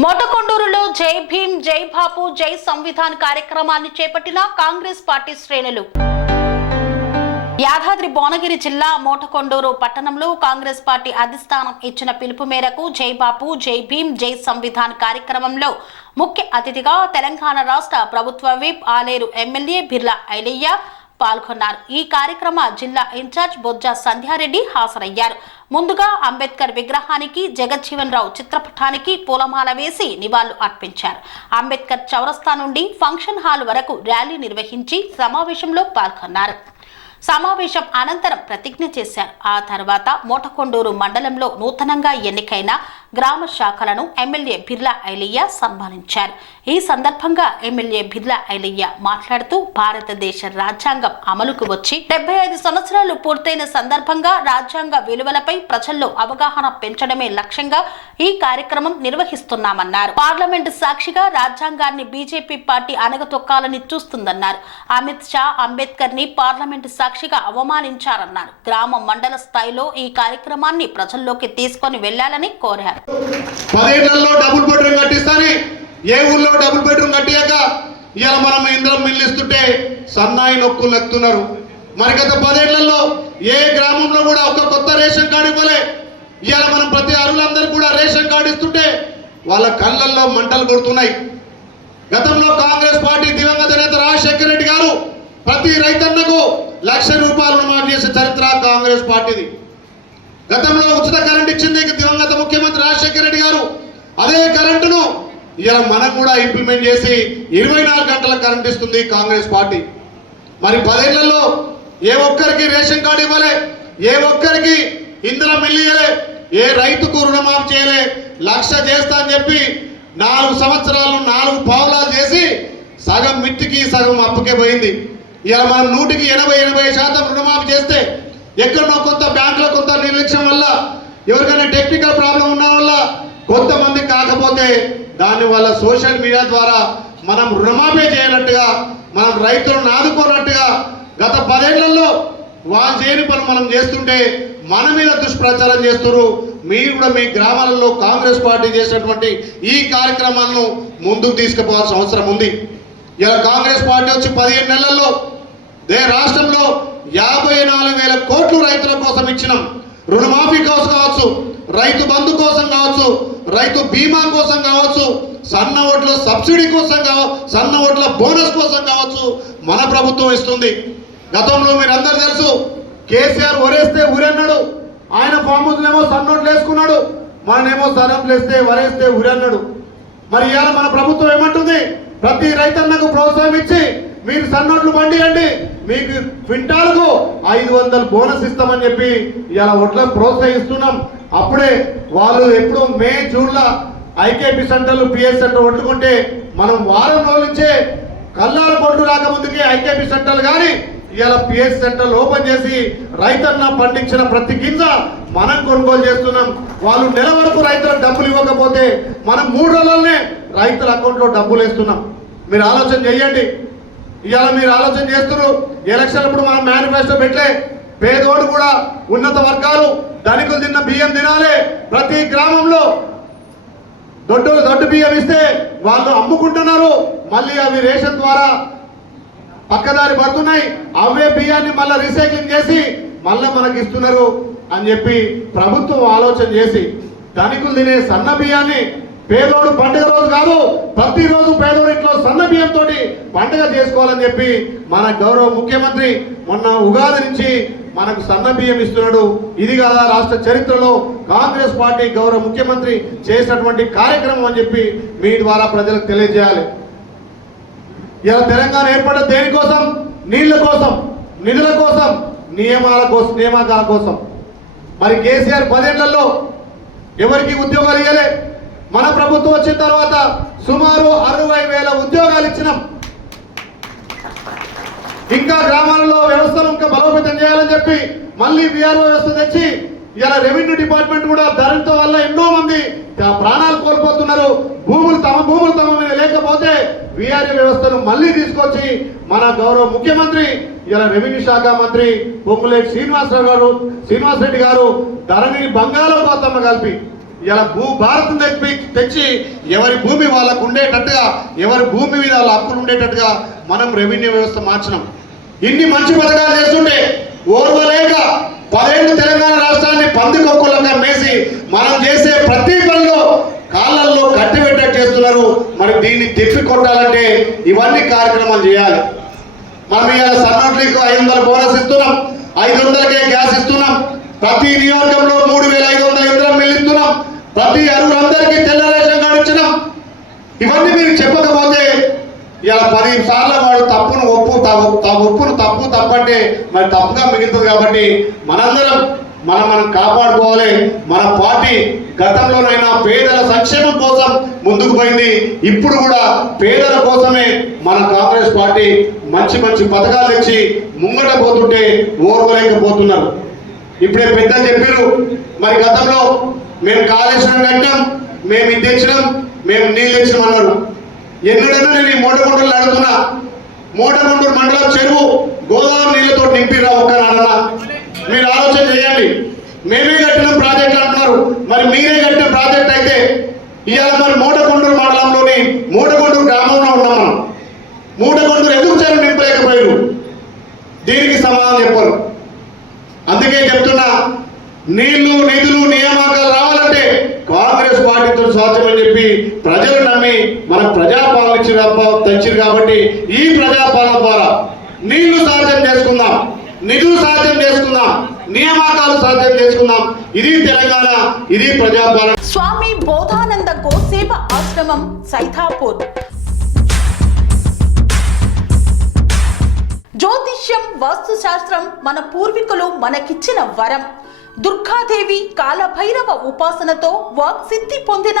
మోటకొండూరులో జై భీమ్ జై బాపు జై సంవిధాన్ కార్యక్రమాన్ని చేపట్టిన కాంగ్రెస్ పార్టీ శ్రేణులు. యాదాద్రి భువనగిరి జిల్లా మోటకొండూరు పట్టణంలో కాంగ్రెస్ పార్టీ అధిష్టానం ఇచ్చిన పిలుపు మేరకు జై బాపు జై భీమ్ జై సంవిధాన్ కార్యక్రమంలో ముఖ్య అతిథిగా తెలంగాణ రాష్ట్ర ప్రభుత్వ విప్ ఆలేరు ఎమ్మెల్యే బిర్లా ఐలయ్య పాల్గొన్నారు. ఈ కార్యక్రమ జిల్లా ఇన్ఛార్జ్ బొజ్జ సంధ్యారెడ్డి హాజరయ్యారు. ముందుగా అంబేద్కర్ విగ్రహానికి జగజ్జీవన్ రావు చిత్రపటానికి పూలమాల వేసి నివాళులు అర్పించారు. అంబేద్కర్ చౌరస్తా నుండి ఫంక్షన్ హాల్ వరకు ర్యాలీ నిర్వహించి సమావేశంలో పాల్గొన్నారు. సమావేశం అనంతరం ప్రతిజ్ఞ చేశారు. ఆ తర్వాత మోటకొండూరు మండలంలో నూతనంగా ఎన్నికైన గ్రామ శాఖలను ఎమ్మెల్యే బిర్లా ఐలయ్య సన్మానించారు. ఈ సందర్భంగా ఎమ్మెల్యే బిర్లా ఐలయ్య మాట్లాడుతూ భారతదేశ రాజ్యాంగం అమలుకు వచ్చి డెబ్బై ఐదు సంవత్సరాలు పూర్తయిన సందర్భంగా రాజ్యాంగ విలువలపై ప్రజల్లో అవగాహన పెంచడమే లక్ష్యంగా ఈ కార్యక్రమం నిర్వహిస్తున్నామన్నారు. పార్లమెంట్ సాక్షిగా రాజ్యాంగాన్ని బీజేపీ పార్టీ అనగతొక్కాలని చూస్తుందన్నారు. అమిత్ షా అంబేద్కర్ని పార్లమెంట్ సాక్షిగా అవమానించారన్నారు. గ్రామ మండల స్థాయిలో ఈ కార్యక్రమాన్ని ప్రజల్లోకి తీసుకొని వెళ్ళాలని కోరారు. పదేళ్ళలో డబుల్ బెడ్రూమ్ కట్టిస్తాని. ఏ ఊళ్ళో డబుల్ బెడ్రూమ్ కట్టియాక ఇవాళ మనం ఇంద్రం మిల్లిస్తుంటే సన్నాయి నొక్కులు ఎక్కుతున్నారు మరి గత పదేళ్ళలో ఏ గ్రామంలో కూడా ఒక కొత్త రేషన్ కార్డు ఇవ్వలే. ఇవాళ మనం ప్రతి అరువులందరూ కూడా రేషన్ కార్డు ఇస్తుంటే వాళ్ళ కళ్ళల్లో మంటలు కొడుతున్నాయి. గతంలో కాంగ్రెస్ పార్టీ దివంగత నేత రాజశేఖర రెడ్డి గారు ప్రతి రైతన్నకు లక్ష రూపాయలు రుణమాఫీ చేసే చరిత్ర కాంగ్రెస్ పార్టీది. గతంలో ఉచిత కరెంట్ ఇచ్చింది దివంగత ముఖ్యమంత్రి రాజశేఖర రెడ్డి గారు. అదే కరెంటును ఇలా మనం కూడా ఇంప్లిమెంట్ చేసి ఇరవై నాలుగు గంటల కరెంట్ ఇస్తుంది కాంగ్రెస్ పార్టీ. మరి పదేళ్ళలో ఏ ఒక్కరికి రేషన్ కార్డు ఇవ్వలే ఏ ఒక్కరికి ఇంధనం మిల్లియలే ఏ రైతుకు రుణమాఫీ చేయలే లక్ష చేస్తా అని చెప్పి నాలుగు సంవత్సరాలు నాలుగు పావులాలు చేసి సగం మిట్టికి సగం అప్పుకే పోయింది. ఇలా మనం నూటికి ఎనభై ఎనభై శాతం రుణమాఫీ చేస్తే ఎక్కడో కొంత బ్యాంకులో కొంత నిర్లక్ష్యం వల్ల ఎవరికైనా టెక్నికల్ ప్రాబ్లం ఉన్న వల్ల కొంతమంది కాకపోతే దాని వల్ల సోషల్ మీడియా ద్వారా మనం రుణమాఫీ చేయనట్టుగా మనం రైతులను ఆదుకోనట్టుగా గత పదేళ్ళలో వాళ్ళు చేయని పని మనం చేస్తుంటే మన మీద దుష్ప్రచారం చేస్తున్నారు. మీరు కూడా మీ గ్రామాలలో కాంగ్రెస్ పార్టీ చేసినటువంటి ఈ కార్యక్రమాలను ముందుకు తీసుకుపోవాల్సిన అవసరం ఉంది. ఇలా కాంగ్రెస్ పార్టీ వచ్చి పదిహేను నెలల్లో దే రాష్ట్రంలో యాభై కోట్లు రైతుల కోసం ఇచ్చినాం రుణమాఫీ కోసం కావచ్చు రైతు బంధు కోసం కావచ్చు రైతు బీమా కోసం కావచ్చు సన్న ఓట్ల సబ్సిడీ కోసం కావ సన్న ఓట్ల బోనస్ కోసం కావచ్చు మన ప్రభుత్వం ఇస్తుంది. గతంలో మీరు అందరు తెలుసు కేసీఆర్ ఒరేస్తే ఊరన్నాడు ఆయన ఫామ్ హౌస్లేమో సన్నోట్లు వేసుకున్నాడు మననేమో సరంట్లు వేస్తే వరేస్తే ఊరన్నాడు. మరి ఇవాళ మన ప్రభుత్వం ఏమంటుంది? ప్రతి రైతన్నకు ప్రోత్సాహం ఇచ్చి మీరు సన్నోట్లు పండియండి మీకు క్వింటాలకు ఐదు వందలు బోనస్ ఇస్తామని చెప్పి ఇలా వడ్లను ప్రోత్సహిస్తున్నాం. అప్పుడే వాళ్ళు ఎప్పుడు మే జూన్లో ఐకేపీ సెంటర్లు పిఎస్ సెంటర్ ఒట్టుకుంటే మనం వారం రోజుల నుంచే కల్లాల కొట్టు రాకముందుకే ఐకేపీ సెంటర్లు కానీ ఇవాళ పిఎస్ సెంటర్లు ఓపెన్ చేసి రైతన్న పండించిన ప్రతి గింజ మనం కొనుగోలు చేస్తున్నాం. వాళ్ళు నెల వరకు రైతులకు డబ్బులు ఇవ్వకపోతే మనం మూడు రోజులనే రైతుల అకౌంట్లో డబ్బులు వేస్తున్నాం. మీరు ఆలోచన చేయండి. ఇవాళ మీరు ఆలోచన చేస్తున్నారు ఎలక్షన్ అప్పుడు మనం మేనిఫెస్టో పెట్టలే. పేదోడు కూడా ఉన్నత వర్గాలు ధనికులు తిన్న బియ్యం తినాలి. ప్రతి గ్రామంలో దొడ్డు దొడ్డు బియ్యం ఇస్తే వాళ్ళు అమ్ముకుంటున్నారు. మళ్ళీ అవి రేషన్ ద్వారా పక్కదారి పడుతున్నాయి. అవే బియ్యాన్ని మళ్ళీ రీసైక్లింగ్ చేసి మళ్ళీ మనకి ఇస్తున్నారు అని చెప్పి ప్రభుత్వం ఆలోచన చేసి ధనికులు తినే సన్న బియ్యాన్ని పేదోడు పండుగ రోజు కాదు ప్రతిరోజు పేదోడు ఇంట్లో సన్న బియ్యంతో పండుగ చేసుకోవాలని చెప్పి మన గౌరవ ముఖ్యమంత్రి మొన్న ఉగాది నుంచి మనకు సన్న బియ్యం ఇస్తున్నాడు. ఇది కదా రాష్ట్ర చరిత్రలో కాంగ్రెస్ పార్టీ గౌరవ ముఖ్యమంత్రి చేసినటువంటి కార్యక్రమం అని చెప్పి మీ ద్వారా ప్రజలకు తెలియజేయాలి. ఇలా తెలంగాణ ఏర్పడ్డ దేనికోసం నీళ్ళ కోసం నిధుల కోసం నియమాల కోసం నియామకాల కోసం. మరి కేసీఆర్ పదేళ్ళలో ఎవరికి ఉద్యోగాలు ఇవ్వలే మన ప్రభుత్వం వచ్చిన తర్వాత సుమారు అరవై వేల ఉద్యోగాలు ఇచ్చినాం. ఇంకా గ్రామాలలో వ్యవస్థను ఇంకా బలోపేతం చేయాలని చెప్పి మళ్ళీ విఆర్ఓ వ్యవస్థ తెచ్చి ఇలా రెవెన్యూ డిపార్ట్మెంట్ కూడా ధరలతో వల్ల ఎన్నో మంది ప్రాణాలు కోల్పోతున్నారు. భూములు తమ భూములు తమ మీద లేకపోతే విఆర్ఏ వ్యవస్థను మళ్ళీ తీసుకొచ్చి మన గౌరవ ముఖ్యమంత్రి ఇలా రెవెన్యూ శాఖ మంత్రి పొంగులేటి శ్రీనివాసరావు గారు శ్రీనివాసరెడ్డి గారు ధరణిని బంగాళాఖాతంలో కలిపి ఇలా భూ భారతం తెప్పి తెచ్చి ఎవరి భూమి వాళ్ళకు ఉండేటట్టుగా ఎవరి భూమి మీద వాళ్ళ హక్కులు ఉండేటట్టుగా మనం రెవెన్యూ వ్యవస్థ మార్చినాం. ఇన్ని మంచి పథకాలు చేస్తుంటే ఓర్వలేక పదేళ్ళు తెలంగాణ రాష్ట్రాన్ని పందికొక్కులగా మేసి మనం చేసే ప్రతి పనిలో కాళ్ళల్లో కట్టిపెట్ట చేస్తున్నారు. మరి దీన్ని తిప్పి కొట్టాలంటే ఇవన్నీ కార్యక్రమాలు చేయాలి. మనం ఇవాళ సన్నట్లకు ఐదు వందల బోనస్ ఇస్తున్నాం. ఐదు వందలకే గ్యాస్ ఇస్తున్నాం. ప్రతి నియోజకంలో మూడు వేల ఐదు వందల ఇంద్రం మిల్లి ప్రతి అరువులందరికీ తెల్ల రేషన్ కార్డు ఇచ్చినాం. ఇవన్నీ మీరు చెప్పకపోతే ఇలా పది సార్లు వాడు తప్పును ఒప్పు ఒప్పును తప్పు తప్పంటే మరి తప్పుగా మిగులుతుంది కాబట్టి మనందరం మనం మనం కాపాడుకోవాలి. మన పార్టీ గతంలోనైనా పేదల సంక్షేమం కోసం ముందుకు పోయింది. ఇప్పుడు కూడా పేదల కోసమే మన కాంగ్రెస్ పార్టీ మంచి మంచి పథకాలు ఇచ్చి ముంగట పోతుంటే ఓర్వలేకపోతున్నారు. ఇప్పుడే పెద్దలు చెప్పారు మరి గతంలో మేము కాళేశ్వరం కట్టాం మేము ఇది తెచ్చినాం మేము నీళ్ళు తెచ్చినాం అన్నారు. ఎన్నడైనా నేను ఈ మోటగుంటలు అడుగుతున్నా మోటగుంటూరు మండలం చెరువు గోదావరి నీళ్ళతో నింపిరా ఒక్కనాడన్నా మీరు ఆలోచన చేయండి. మేమే కట్టిన ప్రాజెక్ట్ అంటున్నారు. మరి మీరే కట్టిన ప్రాజెక్ట్ అయితే ఇవాళ మరి మోటగుంటూరు మండలంలోని మూటకొండూరు గ్రామంలో ఉన్నాం మనం. మూటకొండూరు ఎందుకు చెరువు నింపలేకపోయారు దీనికి సమాధానం చెప్పరు అందుకే చెప్తున్నా నీళ్ళు నిధులు నియామకాలు రావాలంటే కాంగ్రెస్ పార్టీతో సాధ్యమని చెప్పి ప్రజలు నమ్మి మన ప్రజాపాలన ఇచ్చిన తెచ్చారు కాబట్టి ఈ ప్రజాపాలన ద్వారా నీళ్ళు సాధ్యం చేసుకుందాం నిధులు సాధ్యం చేసుకుందాం నియామకాలు సాధ్యం చేసుకుందాం. ఇది తెలంగాణ ఇది ప్రజాపాలన. స్వామి బోధానంద గోసేవ ఆశ్రమం సైథాపూర్ జ్యోతిష్యం వాస్తుశాస్త్రం మన పూర్వీకులు మనకిచ్చిన వరం. దుర్గాదేవి కాలభైరవ ఉపాసనతో వాక్సిద్ధి పొందిన